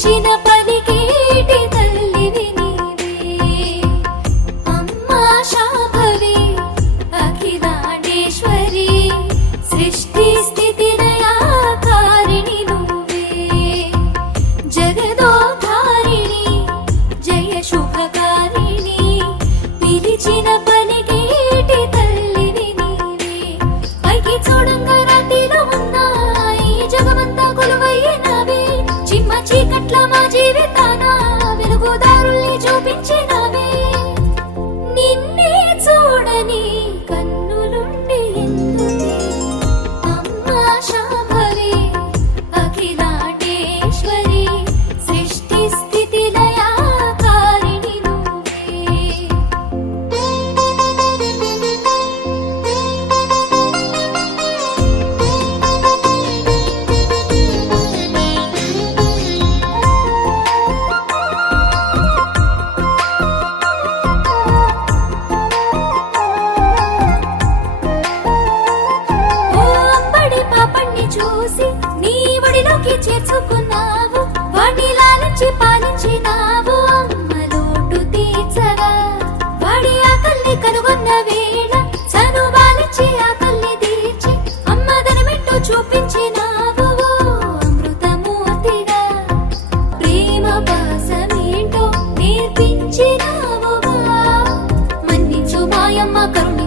పిలిచిన పలికేటి తల్లివి నీవే అమ్మా శాంభవి అఖిలాండేశ్వరి సృష్టి స్థితి లయకారిణి నువ్వే జగదోధారిణి జయ శుభకారిణి పిలిచిన పలికేటి తల్లివి నీవే పైకి చూడంగా రాతిలో ఉన్నాయి జగమంతా కొలువయ్యినవే చిమ్మ చీకట్ల మా జీవితాన వెలుగుదారుల్ని చూపించినవే నిన్నే చూడని కన్నులుండి ఎందుకే అమ్మా శాంభవి అఖిలాండేశ్వరి సృష్టి స్థితి లయకారిణి నువ్వే ఓ అప్పడి పాపణ్ణి చూసి నీ ఒడిలోకి చేర్చుకున్నావు వాణ్ణి లాలించి పాలించినావు అమ్మ లోటు తీర్చగా వాడి ఆకల్ని కనుగొన్న వేళ చనుబాలించి ఆకల్ని తీర్చి అమ్మదనమిట్టు చూపించినావు ఓ అమృతమూర్తిగా ప్రేమ పాసమేంటో నేర్పించినావుగా మన్నించు మాయమ్మ కరుణ